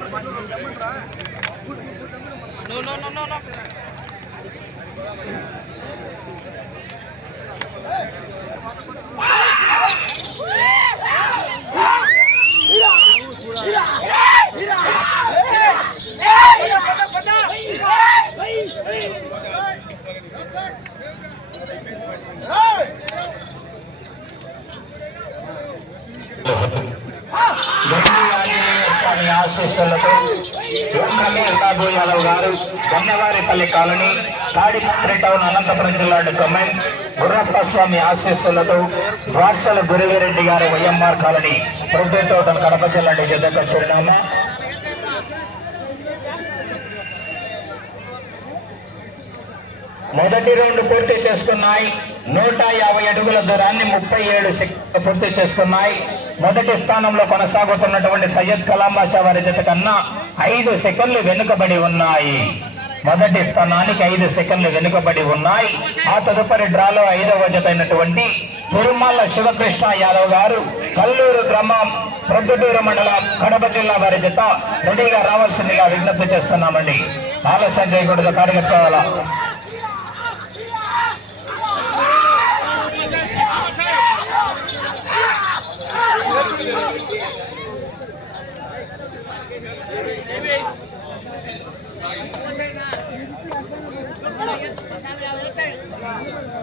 Sir శివాకు అంతా Kayyala Swamy Tadepalli colony Tadipatri town Anantapuram జిల్లా డొమైన్ గుర్రప్ప స్వామి ఆశీస్సులతో ద్వార్సల గురువిరెడ్డి గారి వైఎంఆర్ కాలనీ ప్రభుత్వం కడప జిల్లా జత చిరునామా. మొదటి రౌండ్ పూర్తి చేస్తున్నాయి. నూట యాభై అడుగుల దూరాన్ని ముప్పై ఏడు పూర్తి చేస్తున్నాయి. మొదటి స్థానంలో కొనసాగుతున్నటువంటి సయ్యద్ కలాం బాషా వారి జత కన్నా ఐదు సెకండ్లు వెనుకబడి ఉన్నాయి. మొదటి స్థానానికి ఐదు సెకండ్లు వెనుకబడి ఉన్నాయి. ఆ తదుపరి డ్రాలో ఐదవ జతైనటువంటి తిరుమల శివకృష్ణ యాదవ్ గారు కల్లూరు గ్రామం ప్రొద్దుటూరు మండలం కడప జిల్లా వారి జత రెడీగా రావాల్సిందిగా విజ్ఞప్తి చేస్తున్నామండి. ఆలస్యం చేయకూడదు కార్యకర్తల అరుణ్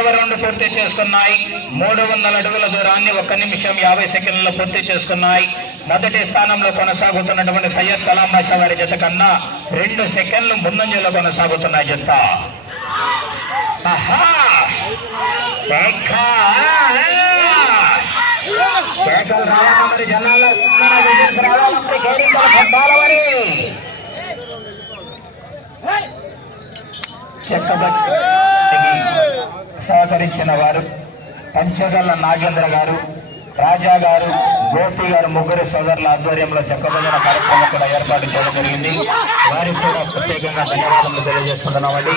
రెండవ రౌండ్ పూర్తి చేసుకున్నాయి మూడు వందల అడుగుల దూరాన్ని ఒక నిమిషం యాభై సెకండ్లలో పూర్తి చేసుకున్నాయి. మొదటి స్థానంలో కొనసాగుతున్నటువంటి సయ్యద్ కలాం బాషా వారి జత కన్నా రెండు సెకండ్లు ముందంజలో కొనసాగుతున్నాయి జత. జనాల? చెక్కబట్టి సహకరించిన వారు పంచగల్ల నాగేంద్ర గారు రాజా గారు గోపి గారు ముగ్గురు సోదరుల ఆధ్వర్యంలో చక్కబడిన కార్యక్రమం కూడా ఏర్పాటు చేయడం జరిగింది. వారికి కూడా ప్రత్యేకంగా ధన్యవాదాలు తెలియజేస్తున్నామండి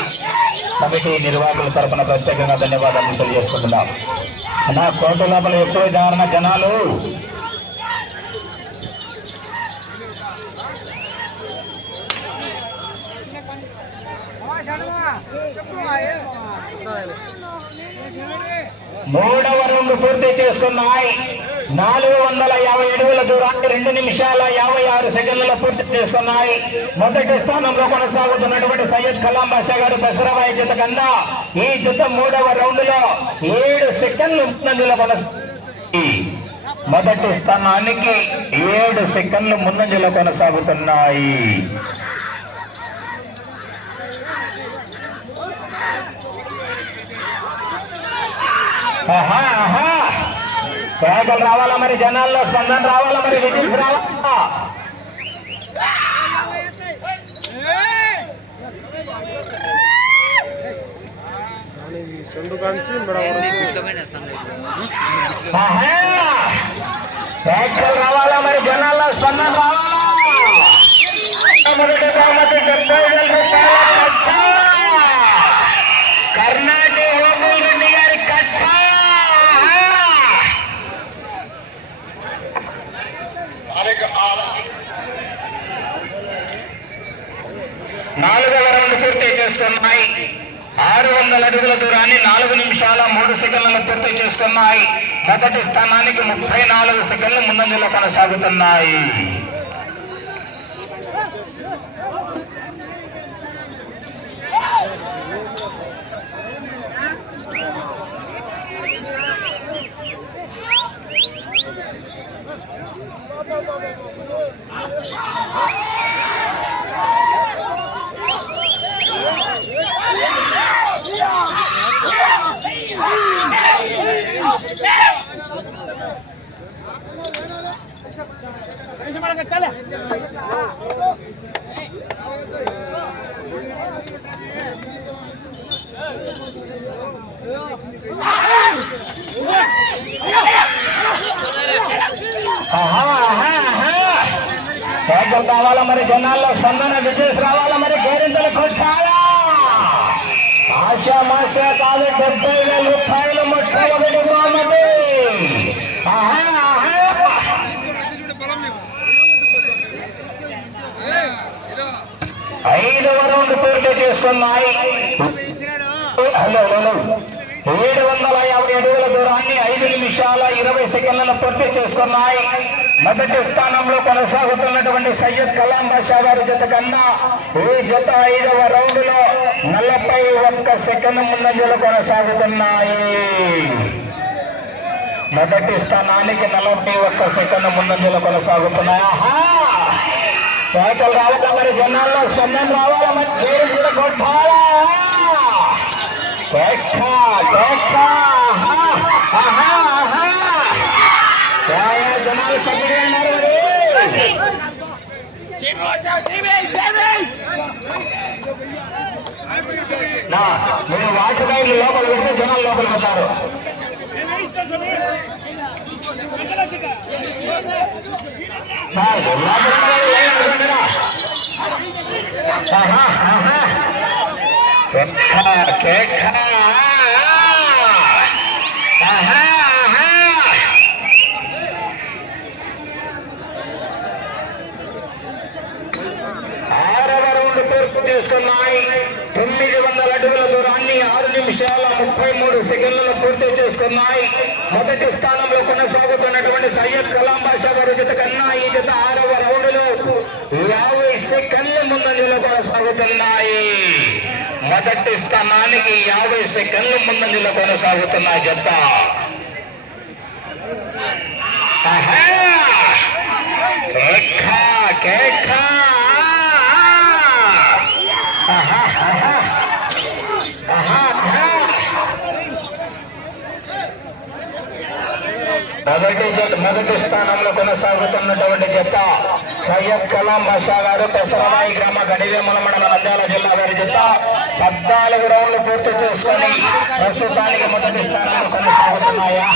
కమిటీ నిర్వాహకుల తరఫున ప్రత్యేకంగా ధన్యవాదాలు తెలియజేస్తున్నాం. నా కోట లోపల ఎక్కువ జారిన జనాలు. మూడవ రౌండ్ పూర్తి చేస్తున్నాయి. నాలుగు వందల యాభై అడుగుల దూరాన్ని రెండు నిమిషాల యాభై ఆరు సెకండ్లలో పూర్తి చేస్తున్నాయి. మొదటి స్థానంలో కొనసాగుతున్నటువంటి సయ్యద్ కలాం బాషా గారు దసరాబాయి జత కన్నా ఈ జత మూడవ రౌండ్లో ఏడు సెకండ్లు ముందంజలో కొనసాగి మొదటి స్థానానికి ఏడు సెకండ్లు ముందంజలో కొనసాగుతున్నాయి. పేదలు రావాలా మరి? జనాల్లో స్పందన రావాలా మరి? విజయం రావాలా? సొండు రావాలా మరి? జనాల్లో స్పందన రావాలా మొదటి బహుమతి డెబ్బై వేల రూపాయల కట్ట. కర్ణాటక ఓబుల్ రెడ్డి గారి కట్ట నాలుగవ రౌండ్ చేస్తున్నాయి. ఆరు వందల అడుగుల దూరాన్ని నాలుగు నిమిషాల మూడు సెకండ్లలో పూర్తి చేస్తున్నాయి. మొదటి స్థానానికి ముప్పై నాలుగు సెకండ్లు ముందంజలో కొనసాగుతున్నాయి. ఆహా, ఆహా, ఆహా. కావాలా మరి జనాల్లో స్పందన విజయస్ రావాలా మరి కేరింతలు కొట్టాలా ఆశా మాష కాదు డెబ్బై వేల రూపాయలు ముప్పై ఒకటి ఆహా, ఆహా. ఐదవ రౌండ్ పూర్తి చేస్తున్నాయి. Hello hello. ఏడు వందల యాభై అడుగుల దూరాన్ని ఐదు నిమిషాల ఇరవై సెకండ్లను పూర్తి చేస్తున్నాయి. మొదటి స్థానంలో కొనసాగుతున్నటువంటి సయ్యద్ కలాం బాషా వారి జత కన్నా ఈ జత ఐదవ రౌండ్లో నలభై ఒక్క సెకండ్ ముందంజలు కొనసాగుతున్నాయి. మొదటి స్థానానికి నలభై ఒక్క సెకండ్ ముందంజలు కొనసాగుతున్నాయి. ఆహా! కేకలు రావాలా మరి జనాల్లో స్పందన రావాలా మరి పేరు కూడా కొట్టాలా కేక కేక ఆహా! ఆహా! ఆహా! ఏయ్, జనాలు చక్కగా ఉన్నారు మరి నా, మీరు వాటి బయలు లోపల పెడితే జనాలు లోపల పోతారు ఆరవ రౌండ్ పూర్తి చేస్తున్నాయి. తొమ్మిది వందల అడుగుల దూరాన్ని ఆరు నిమిషాలు ముప్పై మూడు సెకండ్లలో పూర్తి చేస్తున్నాయి మొదటి స్థానంలో కొనసాగుతున్నటువంటి సయ్యద్ కలాం బాషా వారి జత కన్నా ఈ జత ఆరవ రౌండ్లో యాభై సెకండ్ల ముందంజలో కొనసాగుతున్నాయి. మొదటి స్థానానికి యాభై సెకండ్ల ముందంజలో కొనసాగుతున్నాయి జత. ఆహా! కేక, కేక. ఆహా, ఆహా. ఆహా, ఆహా. మొదటి మొదటి స్థానంలో కొనసాగుతున్నటువంటి జత సయ్యద్ కలాం బాషా గారు పెసరవాయి గ్రామ గడివేముల మండల నంద్యాల జిల్లా వారి జత పద్నాలుగు రౌండ్లు పూర్తి చేసుకొని ప్రస్తుతానికి మొదటి స్థానంలో కొనసాగుతున్నాయా?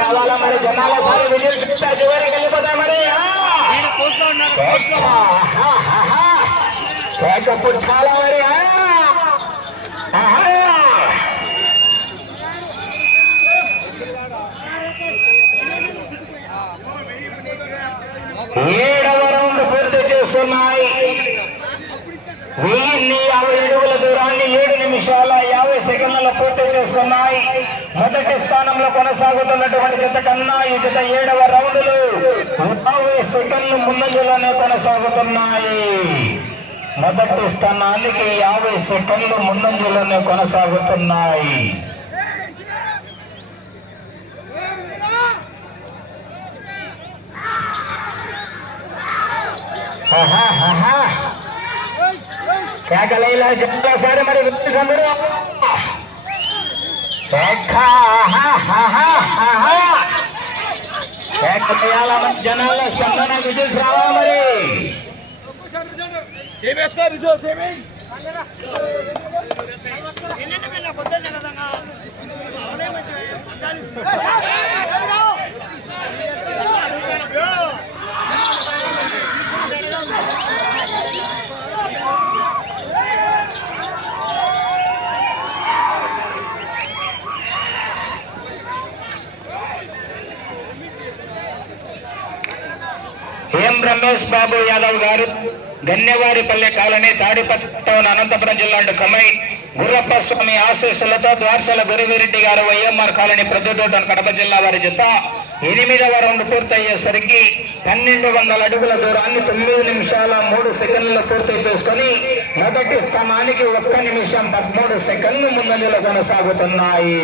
రావాలా మరి? జనాల సారి విజయం చెప్తా చివరికి వెళ్ళిపోతాయి మరి. పుట్టాలా! ఆహా. ఏడవ రౌండ్ పూర్తి చేస్తున్నాయి. వెయ్యిన్ని యాభై అడుగుల దూరాన్ని ఏడు నిమిషాల యాభై సెకండ్లలో పూర్తి చేస్తున్నాయి. మొదటి స్థానంలో కొనసాగుతున్నటువంటి జత కన్నా ఈ జత ఏడవ రౌండ్లు యాభై సెకండ్లు ముందంజలోనే కొనసాగుతున్నాయి. మొదటి స్థానానికి యాభై సెకండ్లు ముందంజలోనే కొనసాగుతున్నాయి. కేకలేలా చెప్పేసారి మరి ఆహా, ఆహా. కేకలేయాల మరి జనాల స్పందన విజయ్ రావా మరి ఎం రమేష్ బాబు యాదవ్ గారు గన్యవారిపల్లె కాలనీ తాడిపట్టణ అనంతపురం జిల్లా కమై గుర్రప్ప స్వామి ఆశీస్సులతో ద్వార్సల గురువిరెడ్డి గారు వైఎంఆర్ కాలనీ ప్రొద్దుటోటం కడప జిల్లా వారి జత ఎనిమిదవ రౌండ్ పూర్తయ్యేసరికి పన్నెండు వందల అడుగుల దూరాన్ని తొమ్మిది నిమిషాల మూడు సెకండ్లు పూర్తి చేసుకొని మొదటి స్థానానికి ఒక్క నిమిషం పదమూడు సెకండ్లు ముందంజలో కొనసాగుతున్నాయి.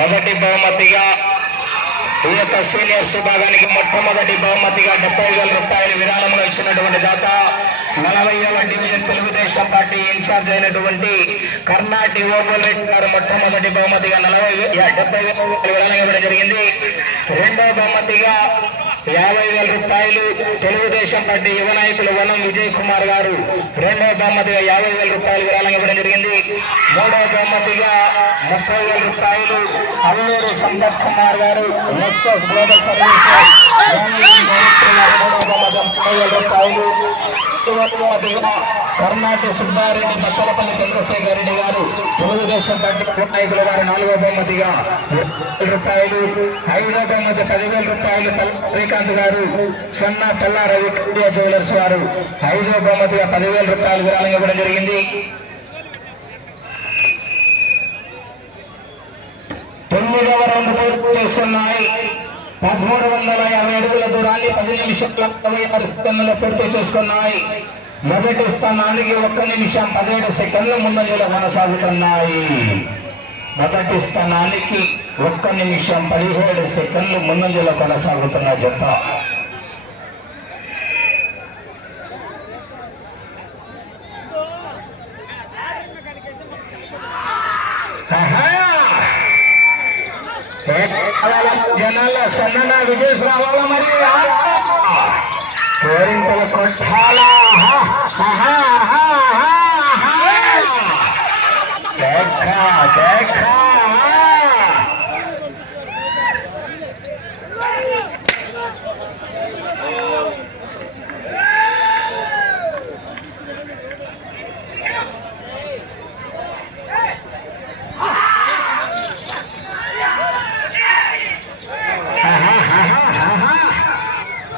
మొదటి బహుమతిగా ఈ యొక్క సీనియర్స్ విభాగానికి మొట్టమొదటి బహుమతిగా డెబ్బై వేల రూపాయలు విరాళంలో ఇచ్చినటువంటి దాత నలభైవ డివిజన్ తెలుగుదేశం పార్టీ ఇన్ఛార్జ్ అయినటువంటి కర్ణాటి ఓబుల్ రెడ్డి గారు మొట్టమొదటి బహుమతిగా నలభై డెబ్బై వేల రూపాయలు విరాళం ఇవ్వడం జరిగింది. రెండో బహుమతిగా యాభై వేల రూపాయలు తెలుగుదేశం పార్టీ యువ నాయకులు వనం విజయ్ కుమార్ గారు రెండవ బహుమతిగా యాభై వేల రూపాయలు విరాళం ఇవ్వడం జరిగింది. మూడవ బహుమతిగా ముప్పై వేల రూపాయలు అల్లూరు సందత్ కుమార్ గారు నెక్సస్ గ్లోబల్ సర్వీసెస్ మేనేజింగ్ బహుమతి ముప్పై వేల రూపాయలు. చివరి కర్ణాటక సుబ్బారెడ్డి బత్తలపల్లి చంద్రశేఖర్ రెడ్డి గారు తెలుగుదేశం పార్టీ నాయకుల నాయకులు గారు నాలుగో బహుమతిగా రూపాయలు ఐదో బహుమతి పదివేల రూపాయలు శ్రీకాంత్ గారు సన్న తెల్లారవి ఇండియా జ్యువెలర్స్ వారు ఐదో బహుమతిగా పదివేల రూపాయలు విరాళంగా ఇవ్వడం జరిగింది. తొమ్మిదవ రౌండ్ పూర్తి చేస్తున్నాయి. పదమూడు వందల యాభై అడుగుల దూరాన్ని పది నిమిషాల అరవై ఆరు సెకండ్లలో పూర్తి చేస్తున్నాయి. మొదటి స్థానానికి ఒక్క నిమిషం పదిహేడు సెకండ్ల ముందంజలో కొనసాగుతున్నాయి. మొదటి స్థానానికి ఒక్క నిమిషం పదిహేడు సెకండ్లు ముందంజలో కొనసాగుతున్న జత జనాల సన్న విజయ్ రావాలా మరి కోరింతల కొట్టాలా దేఖా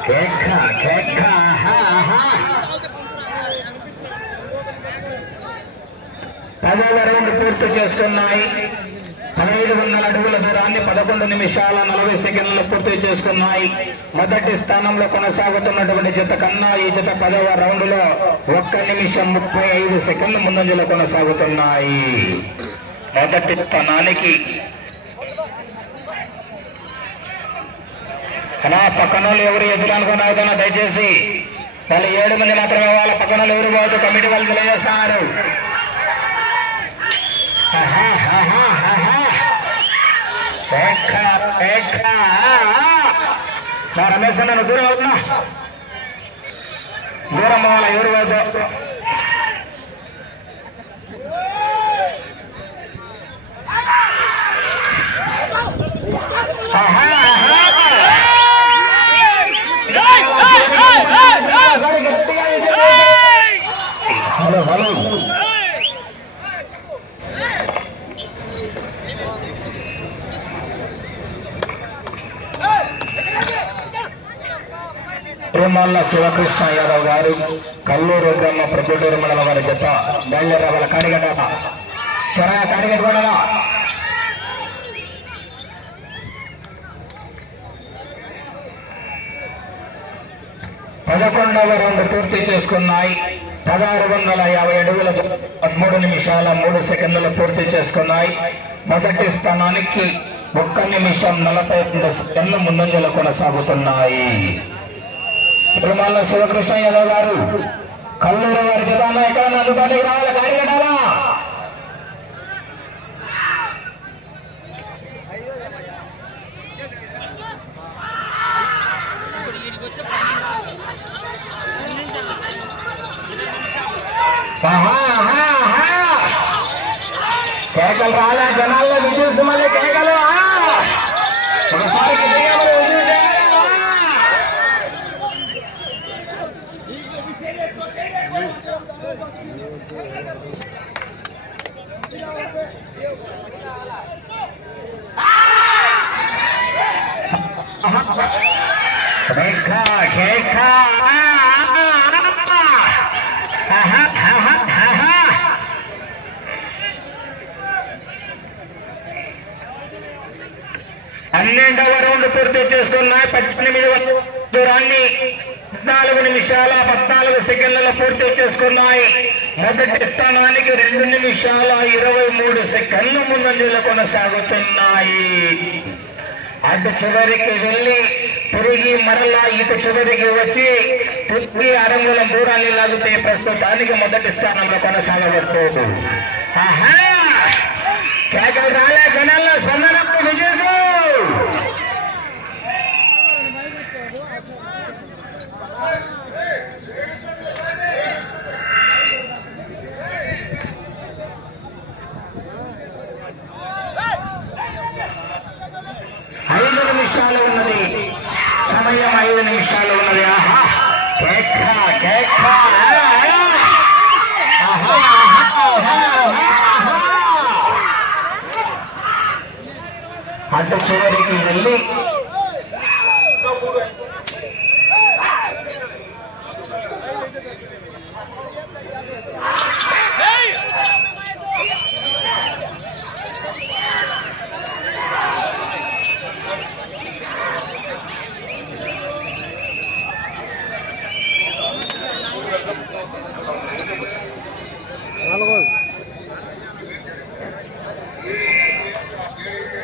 కేక కేక పదవ రౌండ్ పూర్తి చేస్తున్నాయి. పదహైదు వందల అడుగుల దూరాన్ని పదకొండు నిమిషాల నలభై సెకండ్లు పూర్తి చేస్తున్నాయి. మొదటి స్థానంలో కొనసాగుతున్నటువంటి జత కన్నా ఈ జత పదవ రౌండ్లో ఒక్క నిమిషం ముప్పై ఐదు సెకండ్ల ముందంజలో కొనసాగుతున్నాయి. మొదటి స్థానానికి అలా పక్కన ఎవరు ఎదురు దయచేసి వాళ్ళు ఏడు మంది మాత్రమే వాళ్ళ పక్కన ఎవరు పోవద్దు. కమిటీ వాళ్ళు తెలియజేస్తున్నారు. ఆహా, ఆహా, రమేష్ నన్ను దూరం అవుతున్నా దూరం పోవాలి ఎవరు పోవద్దు హలో హలో. తిరుమల శివకృష్ణ యాదవ్ గారు కల్లూరు గ్రామ ప్రభుటూరు మండలం వారి జత బయలుదేరా వాళ్ళ కాడిగడ్డ. త్వరగా కాడిగడ్డ పదకొండవ రౌండ్ పూర్తి చేసుకున్నాయి. పదహారు వందల యాభై అడుగుల దూరం పదమూడు నిమిషాల మూడు సెకండ్లు పూర్తి చేసుకున్నాయి. మొదటి స్థానానికి ఒక్క నిమిషం నలభై రెండు సెకండ్లు ముందంజలు కొనసాగుతున్నాయి. తిరుమల శివకృష్ణ యాదవ్ గారు కల్లూరు వారి జిల్లాలో ఎక్కడ అందుబాటులోకి రావాలి? కార్యకర్తలా కేకలు రాలే జనాల్లో విజువల్స్ మళ్ళీ కేక పన్నెండవ రౌండ్ పూర్తి చేస్తున్నాయి పద్దెనిమిది దూరాన్ని పద్నాలుగు నిమిషాల పద్నాలుగు సెకండ్లలో పూర్తి చేస్తున్నాయి మొదటి స్థానానికి రెండు నిమిషాల ఇరవై మూడు సెకండ్ల ముందంజలు కొనసాగుతున్నాయి. అటు చివరికి వెళ్ళి తిరిగి మరలా ఇటు చివరికి వచ్చి తిరిగి అరంగుల దూరాన్ని లాగితే ప్రస్తుతానికి మొదటి స్థానంలో కొనసాగబడుతుంది ఆహా! కేకలు రాలే జనాల్లో సందనపు విజయ్ ఐదు నిమిషాలు ఉన్నది సమయం ఐదు నిమిషాలు ఉన్నది ఆహా కేక కేక ఆహా, ఆహా, ఆహా, ఆహా. అటు చివరికి వెళ్ళి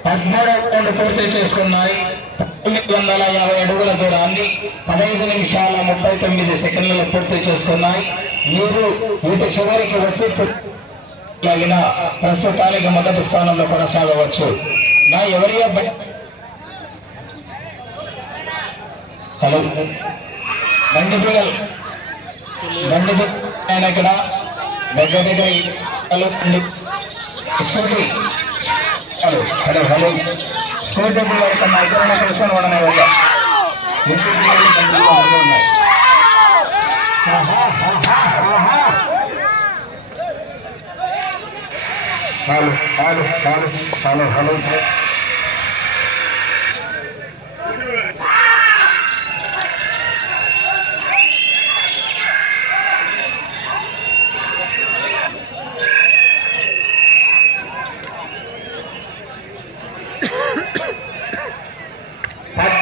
పద్మూడవ రౌండ్ పూర్తి చేసుకున్నాయి. తొమ్మిది వందల యాభై అడుగుల దూరాన్ని పదహైదు నిమిషాల ముప్పై తొమ్మిది సెకండ్లలో పూర్తి చేసుకున్నాయి. మీరు ఇటు చివరికి వచ్చి అయిన ప్రస్తుతానికి మొదటి స్థానంలో కొనసాగవచ్చు. నా ఎవరి అబ్బాయి హలో. బండి పిల్లలు బండి ఆయన ఇక్కడ. దగ్గర దగ్గర hello hello hello. Hello scooty కన్నా ఇద్దరు తెలుసుకొని వాడనే వల్ల hello hello hello hello hello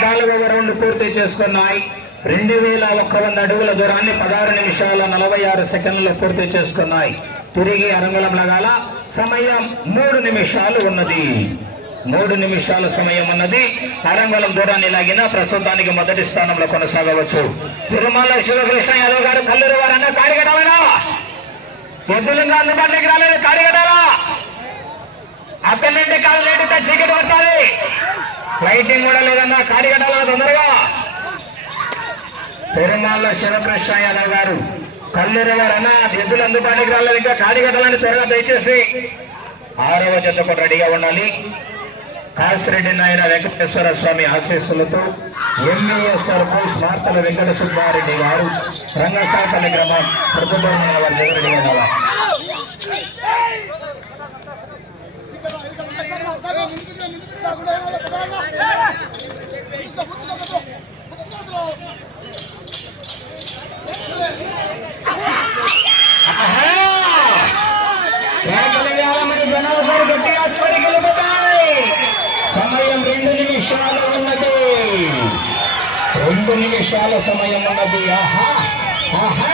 పద్నాలుగవ రౌండ్ పూర్తి చేసుకున్నాయి రెండు వేల ఒక్క వంద అడుగుల దూరాన్ని పదహారు నిమిషాల నలభై ఆరు సెకండ్లలో పూర్తి చేసుకున్నాయి తిరిగి అరంగులం లగాల సమయం మూడు నిమిషాలు ఉన్నది. మూడు నిమిషాల సమయం ఉన్నది. అరంగులం దూరాన్ని లాగిన ప్రస్తుతానికి మొదటి స్థానంలో కొనసాగవచ్చు. తిరుమల శివకృష్ణ యాదవ్ గారు కల్లూరు వారన్నా కాడిగడమైనా ఎద్దులుగా అందుబాటులోకి రాలేదు. కాడిగడాలా అక్కడి నుండి కాదు లేటితే చీకటి పట్టాలి లైటింగ్ కూడా లేదన్నా కాడి కట్టాలా తొందరగా? పెరుమాళ్ళ శివకృష్ణ యాదవ్ గారు కల్లూరు గారు అన్న ఎద్దులు అందుబాటులోకి రాలేదు ఇంకా కాడి కట్టాలని త్వరగా దయచేసి ఆరవ జతకు రెడీగా ఉండాలి. కాసిరెడ్డి నాయన వెంకటేశ్వర స్వామి ఆశీస్సులతో ఎంబీఎస్ కోచ్ మార్తల వెంకట సుబ్బారెడ్డి గారు రంగసాపల్లి గ్రామం ప్రభుత్వం వారి దగ్గర రెడీగా ఉండాలి ఆహా! కేకలు వేయాలని జనాలు గారు గట్టిగా పడిగలుగుతాయి సమయం రెండు నిమిషాలు ఉన్నది రెండు నిమిషాల సమయం ఉన్నది. ఆహా! ఆహా!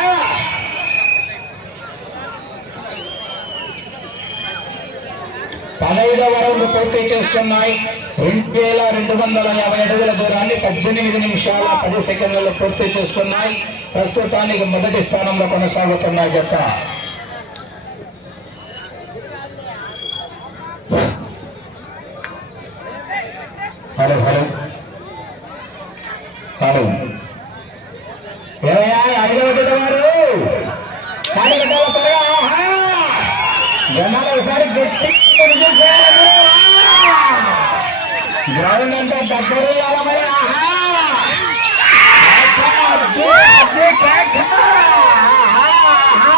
పదైదవ రౌండ్ పూర్తి చేస్తున్నాయి. రెండు వేల రెండు వందల యాభై అడుగుల దూరాన్ని పద్దెనిమిది నిమిషాల పది సెకండ్లలో పూర్తి చేస్తున్నాయి. ప్రస్తుతానికి మొదటి స్థానంలో కొనసాగుతున్నాయి జత హలో హలో హలో ఏమయ్యా ఐదవ జత వారు కార్యకర్తల త్వరగా ఆహా! జనాలు ఒకసారి గట్టి విజిల్ చేయాలి గ్రౌండ్ అంటే దగ్గర ఇవ్వాలి మరి ఆహా! అబ్బా, అబ్బే, అబ్బే, కేక! ఆహా, ఆహా!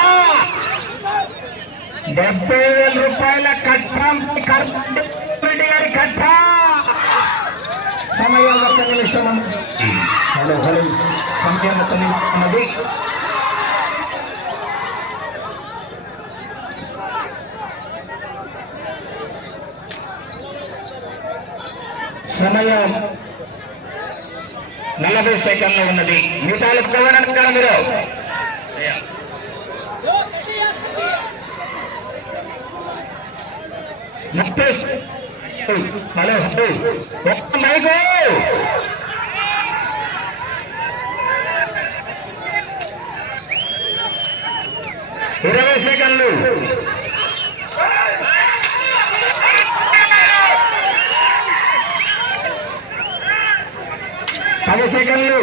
డెబ్బై వేల రూపాయల కట్టం కర్రెడ్డి గారి కట్ట సమయం ఒక్క నిమిషం ఉంది. హలో హలో సమయం ఒక్క నిమిషం ఉన్నది సమయం నలభై సెకండ్లు ఉన్నది మిగతాలు పోవడానికి కదా మీరు హలో హలో ఒక్క మైకు ఇరవై సెకండ్లు. పది సెకండ్లు.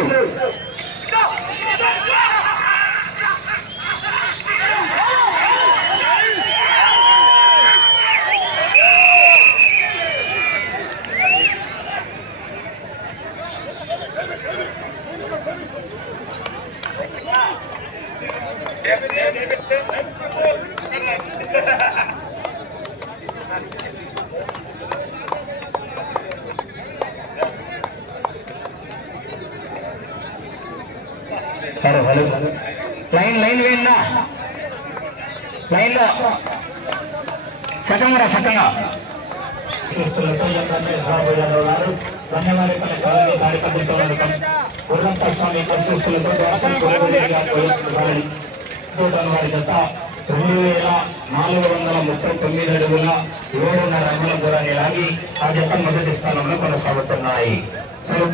Hello hello line line వేయండా line లో సకంగా రా సకంగా రెండు వేల నాలుగు వందల ముప్పై తొమ్మిది అడుగుల ఏడున్నర అడుగుల దూరాన్ని లాగి ఆ జత మొదటి స్థానంలో కొనసాగుతున్నాయి. సరే